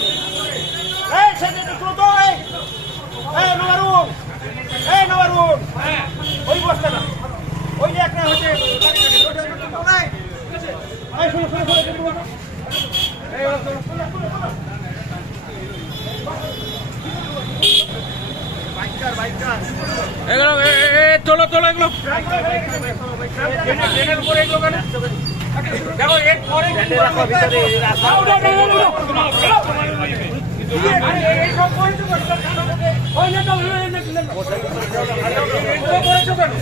এই সেটা একটু তো এই এই নামারুন এই নামারুন ওই বস্তাটা ওই যে একটা হচ্ছে এই শুনো শুনো শুনো শুনো শুনো। এই শুনো, শুনো, শুনো, শুনো। বাইকার বাইকার এগুলো এ, এ, এ, তোলো তোলো এগুলো ট্রেনের উপরে এগুলো কেন দেখো এর পরে রাখো ভিতরে রাখো এই সব পরে তো বস্তা ওই না তো ওই না তো কেন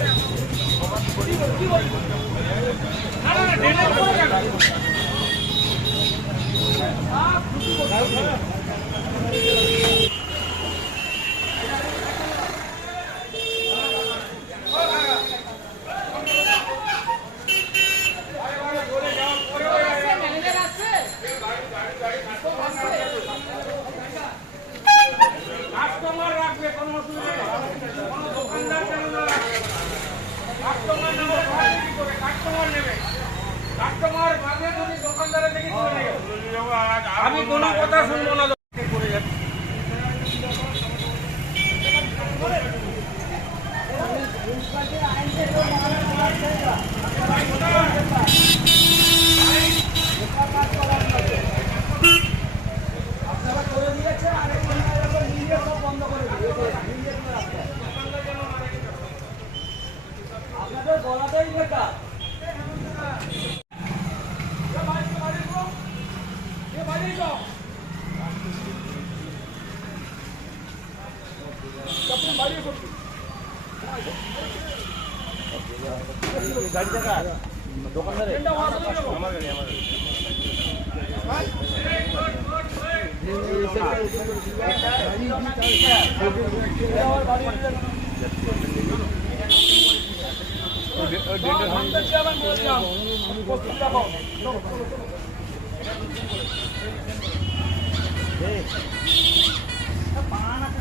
কাস্টমার রাখবে কোনো অসুবিধা নেই কোনো দোকানদার যেন না রাখে কাস্টমার নেবে কোয়ালিটি করে কাস্টমার নেবে কাস্টমার ভাবে যদি দোকানদারের থেকে তুলে নেবে আমি কোনো কথা শুনব না করে যাচ্ছি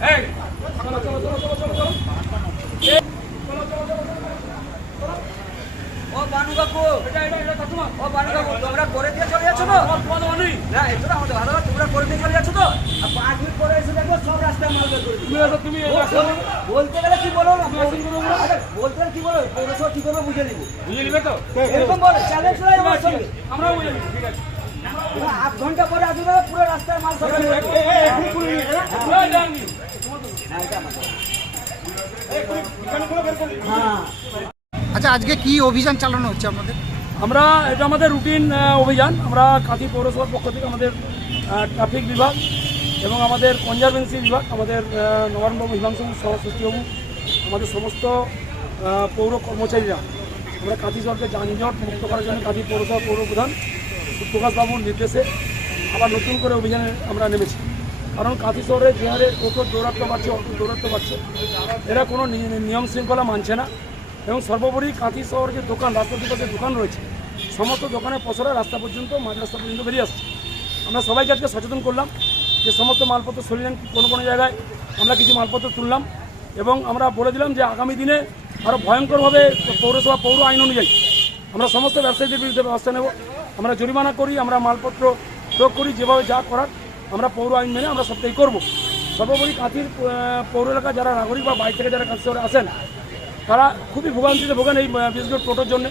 এই চলো চলো চলো চলো চলো চলো ও বানু কাকু এটা এটা এটা কাকিমা ও বানু কাকু তোমরা করে দিয়ে চলে যাচ্ছ তো? নেই না এটা আমাদের ভালো তোমরা করে দিয়ে চলে যাচ্ছ তো? আর পাঁচ মিনিট পরে এসে দেখো সব রাস্তায় মাল তুমি বলতে গেলে কি বলো? না বলতে গেলে কি বলো? পৌরসভা কি করবে বুঝে নিবো। বুঝে নিবে তো? এরকম বলো চ্যালেঞ্জ নয় আমার সঙ্গে। আমরাও বুঝে নিবি ঠিক আছে। আধ ঘণ্টা পরে আসবে পুরো রাস্তায় মাল সব জানি হ্যাঁ, আচ্ছা আজকে কি অভিযান চালানো হচ্ছে আমাদের? আমরা এটা আমাদের রুটিন অভিযান। আমরা কাঁথি পৌরসভার পক্ষ থেকে আমাদের ট্রাফিক বিভাগ এবং আমাদের কনজারভেন্সি বিভাগ আমাদের আহ, নবারুণবাবু হিমাংশু সহসচিববাবু আমাদের সমস্ত পৌর কর্মচারীরা। আমরা কাঁথি শহরকে যানজট মুক্ত করার জন্য কাঁথি পৌরসভা পৌর প্রধান সুপ্রকাশবাবুর নির্দেশে আবার নতুন করে অভিযানে আমরা নেমেছি। কারণ কাঁথি শহরে যে হারে টোটো দৌরাত্ম বাড়ছে অটো দৌরাত্ম বাড়ছে। এরা কোনো নিয়ম শৃঙ্খলা মানছে না। এবং সর্বোপরি কাঁথি শহর যে দোকান রাস্তার দুপাশে দোকান রয়েছে, সমস্ত দোকানের পসরা রাস্তা পর্যন্ত, মাঝ রাস্তা পর্যন্ত বেরিয়ে আসছে। আমরা সবাইকে আজকে সচেতন করলাম যে সমস্ত মালপত্র সরিলেন কোনো কোনো জায়গায় আমরা কিছু মালপত্র তুললাম এবং আমরা বলে দিলাম যে আগামী দিনে আরও ভয়ঙ্করভাবে পৌরসভা পৌর আইন অনুযায়ী আমরা সমস্ত ব্যবসায়ীদের বিরুদ্ধে ব্যবস্থা নেব। আমরা জরিমানা করি, আমরা মালপত্র প্রয়োগ করি, যেভাবে যা করার আমরা পৌর আইন মেনে আমরা সবটাই করব। সর্বোপরি কাঁথির পৌর এলাকা যারা নাগরিক বা বাইক থেকে যারা শহরে আসেন তারা খুবই ভোগান্তিতে ভোগেন এই বিশেষ টোটোর জন্য।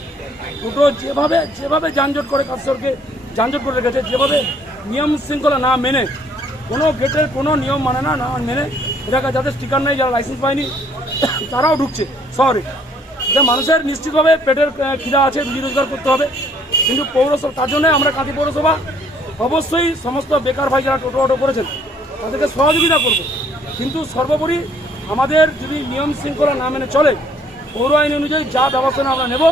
টোটো যেভাবে যেভাবে যানজট করে কাশ্বরকে যানজট করে রেখেছে, যেভাবে নিয়ম শৃঙ্খলা না মেনে, কোনো গেটের কোনো নিয়ম মানে না না মেনে এলাকা যাদের স্টিকার নেই, যারা লাইসেন্স পায়নি, তারাও ঢুকছে শহরে। যে মানুষের নিশ্চিতভাবে পেটের খিদা আছে, রুজি রোজগার করতে হবে। কিন্তু পৌরসভা, তার জন্য আমরা কাঁথি পৌরসভা, অবশ্যই সমস্ত বেকার ভাই যারা টোটো অটো করেছেন, তাদেরকে সহযোগিতা করব। কিন্তু সর্বোপরি আমাদের যদি নিয়ম শৃঙ্খলা না মেনে চলে পৌর আইন অনুযায়ী যা ব্যবস্থা আমরা নেব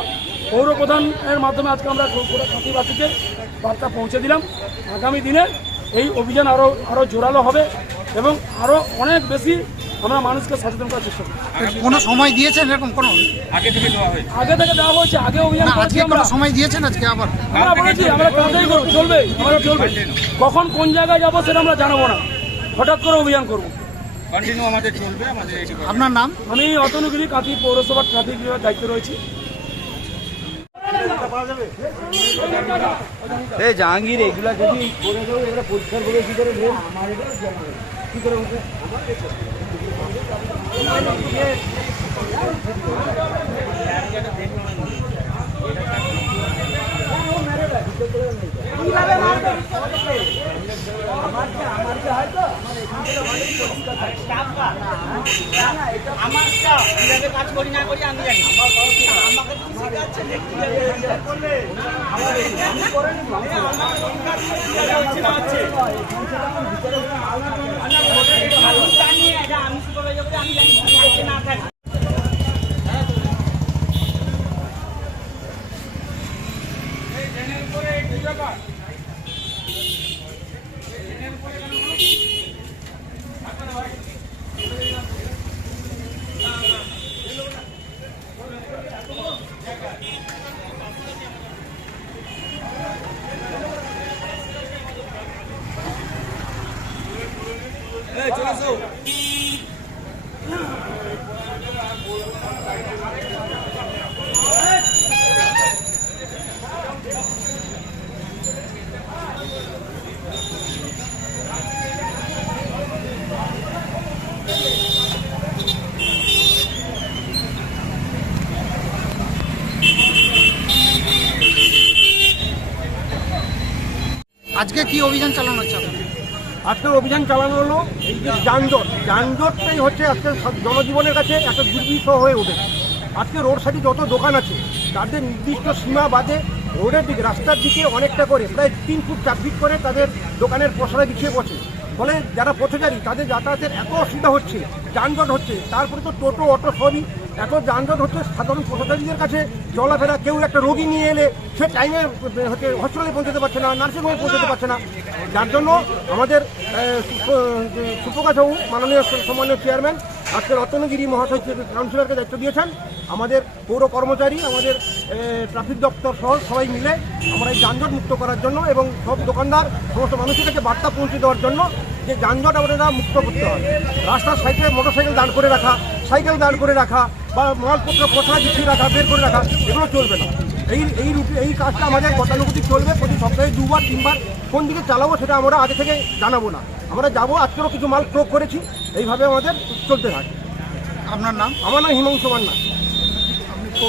পৌর প্রধানের মাধ্যমে আজকে আমরা গোটা কাঁথিবাসীকে বার্তা পৌঁছে দিলাম। আগামী দিনে এই অভিযান আরও আরও জোরালো হবে এবং আরও অনেক বেশি আমরা মানুষকে সচেতন করার চেষ্টা করব। কোনো সময় দিয়েছেন এরকম কোনো? আগে থেকে দেওয়া হয়েছে। আগে থেকে দেওয়া হয়েছে আগে অভিযান আজকে আমরা। সময় দিয়েছেন আজকে আবার? আমরা বলেছি আমরা তাড়াতাড়ি করব চলবে আমরা চলবে। কখন কোন জায়গায় যাব সেটা আমরা জানাব না। হঠাৎ করে অভিযান করব। কন্টিনিউ আমাদের চলবে আমাদের আপনার নাম? আমি অতনুগিরি কাঁথি পৌরসভার ট্রাফিক বিভাগের দায়িত্বে রয়েছি। এই জাহাঙ্গীর এগুলা যদি করে দেবো এগুলো পরিষ্কার করে কি করে আমার এটা কি করে উঠে আমার staff কীভাবে কাজ করি না করি আমি জানি আমাকে তুমি আমি সুপারভাইজার না আজকে কি অভিযান চালানো হচ্ছে আপনাদের? আজকে অভিযান চালানো হলো এই যে যানজট, যানজটটাই হচ্ছে আজকে জনজীবনের কাছে একটা দুর্বিষহ হয়ে ওঠেছে আজকে রোড সাইডে যত দোকান আছে, তাদের নির্দিষ্ট সীমা বাদে রোডের দিকে, রাস্তার দিকে অনেকটা করে, প্রায় তিন ফুট চার ফিট করে তাদের দোকানের পশরা বিছিয়ে বসে ফলে যারা পথচারী, তাদের যাতায়াতের এত অসুবিধা হচ্ছে, যানজট হচ্ছে, তারপরে তো টোটো, অটো সবই এত যানজট হচ্ছে, সাধারণ পথচারীদের কাছে চলাফেরা, কেউ একটা রোগী নিয়ে এলে সে টাইমে হচ্ছে হসপিটালে পৌঁছতে পারছে না নার্সিংহোমে পৌঁছতে পারছে না। যার জন্য আমাদের সুপ্রকাশ মাননীয় সম্মানীয় চেয়ারম্যান আজকে রতনগিরি মহাশয় কাউন্সিলরকে দায়িত্ব দিয়েছেন। আমাদের পৌর কর্মচারী, আমাদের ট্রাফিক দপ্তর সহ সবাই মিলে আমরা এই যানজট মুক্ত করার জন্য এবং সব দোকানদার, সমস্ত মানুষের কাছে বার্তা পৌঁছে দেওয়ার জন্য যে যানজট আমাদের মুক্ত করতে হয় রাস্তার সাইডে মোটরসাইকেল দাঁড় করে রাখা, সাইকেল দাঁড় করে রাখা বা মালপত্র পচা, গুছিয়ে রাখা, বের করে রাখা, এগুলো চলবে না। এই এই এই কাজটা আমাদের গতানুগতিক চলবে। প্রতি সপ্তাহে দুবার, তিনবার কোন দিকে চালাবো সেটা আমরা আগে থেকে জানাব না। আমরা যাব আজকেরও কিছু মাল প্রয়োগ করেছি এইভাবে আমাদের চলতে থাকে। আপনার নাম? আমার নাম হিমাংশু মান্না।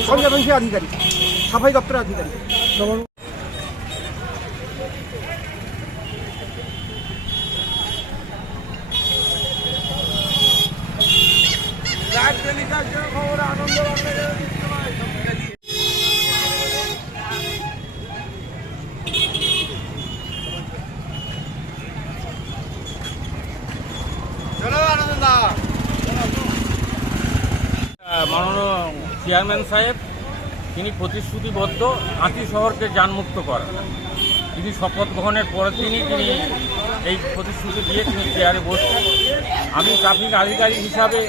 কনজারভেন্সি আধিকারিক সাফাই দপ্তরের আধিকারিক। মাননীয় চেয়ারম্যান সাহেব, তিনি প্রতিশ্রুতিবদ্ধ কাঁথি শহরকে যানমুক্ত করেন তিনি শপথ গ্রহণের পরের তিনি তিনি এই প্রতিশ্রুতি দিয়ে তিনি চেয়ারে বসছেন। আমি ট্রাফিক আধিকারিক হিসাবে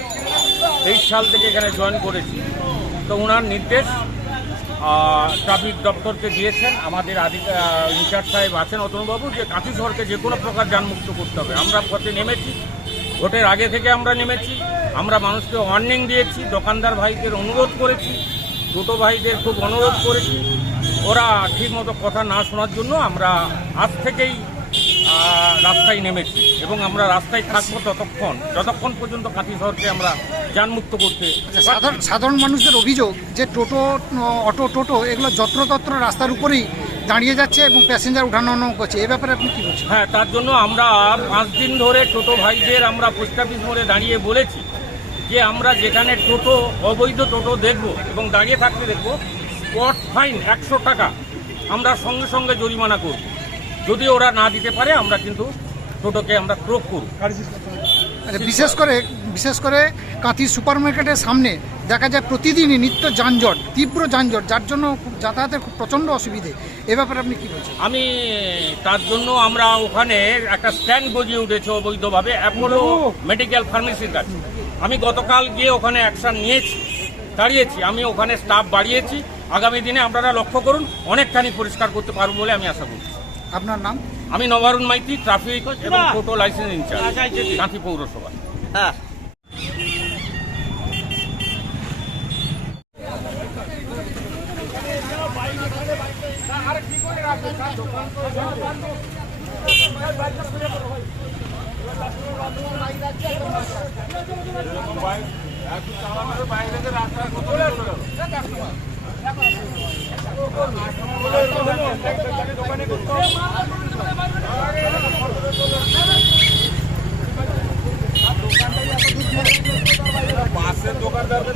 তেইশ সাল থেকে এখানে জয়েন করেছি। তো ওনার নির্দেশ ট্রাফিক দপ্তরকে দিয়েছেন। আমাদের আধিক ইনচার্জ সাহেব আছেন অতনুবাবু, যে কাঁথি শহরকে যে কোনো প্রকার যানমুক্ত করতে হবে। আমরা পথে নেমেছি। ভোটের আগে থেকে আমরা নেমেছি। আমরা মানুষকে ওয়ার্নিং দিয়েছি দোকানদার ভাইদের অনুরোধ করেছি টোটো ভাইদের খুব অনুরোধ করেছি। ওরা ঠিকমতো কথা না শোনার জন্য আমরা আজ থেকেই রাস্তায় নেমেছি এবং আমরা রাস্তায় থাকব ততক্ষণ যতক্ষণ পর্যন্ত কাঁথি শহরকে আমরা যানমুক্ত করতে সাধারণ সাধারণ মানুষদের অভিযোগ যে টোটো অটো টোটো এগুলো যত্রতত্র রাস্তার উপরেই দাঁড়িয়ে যাচ্ছে এবং প্যাসেঞ্জার উঠানো করছে। এ ব্যাপারে আপনি কি বলছেন? হ্যাঁ তার জন্য আমরা পাঁচ দিন ধরে টোটো ভাইদের আমরা পোস্ট অফিস মোড়ে দাঁড়িয়ে বলেছি। যে আমরা যেখানে টোটো অবৈধ টোটো দেখব এবং দাঁড়িয়ে থাকতে দেখব স্পট ফাইন একশো টাকা আমরা সঙ্গে সঙ্গে জরিমানা করব। যদি ওরা না দিতে পারে আমরা কিন্তু টোটোকে আমরা ক্রোক করব। আচ্ছা, বিশেষ করে বিশেষ করে কাঁথি সুপার মার্কেটের সামনে দেখা যায় প্রতিদিনই নিত্য যানজট তীব্র যানজট যার জন্য খুব যাতায়াতের খুব প্রচণ্ড অসুবিধে। এ ব্যাপারে আপনি কী বলছেন? আমি তার জন্য আমরা ওখানে একটা স্ট্যান্ড গজিয়ে উঠেছে অবৈধভাবে অ্যাপোলো মেডিকেল ফার্মেসির কাছে। আমি গতকাল গিয়ে ওখানে অ্যাকশন নিয়েছি দাঁড়িয়েছি আমি ওখানে স্টাফ বাড়িয়েছি আগামী দিনে আপনারা লক্ষ্য করুন অনেকখানি পরিষ্কার করতে পারব বলে আমি আশা করছি। আপনার নাম? আমি নবারুণ মাইতি ট্রাফিক এবং টোটো লাইসেন্স ইনচার্জ কাঁথি পৌরসভা। হ্যাঁ। দোকানে করতে পাশের দোকানদারদের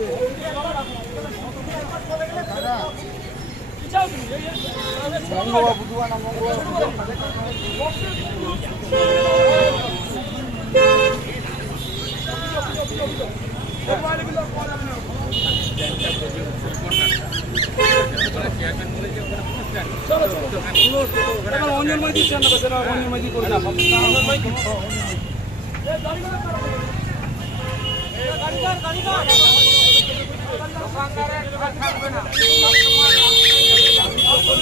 মাইতি স্ট্যান্ড আছে সেটা অঞ্জন মাইতি করে দোকানদারের ঘর থাকবে না চলো। চলো চলো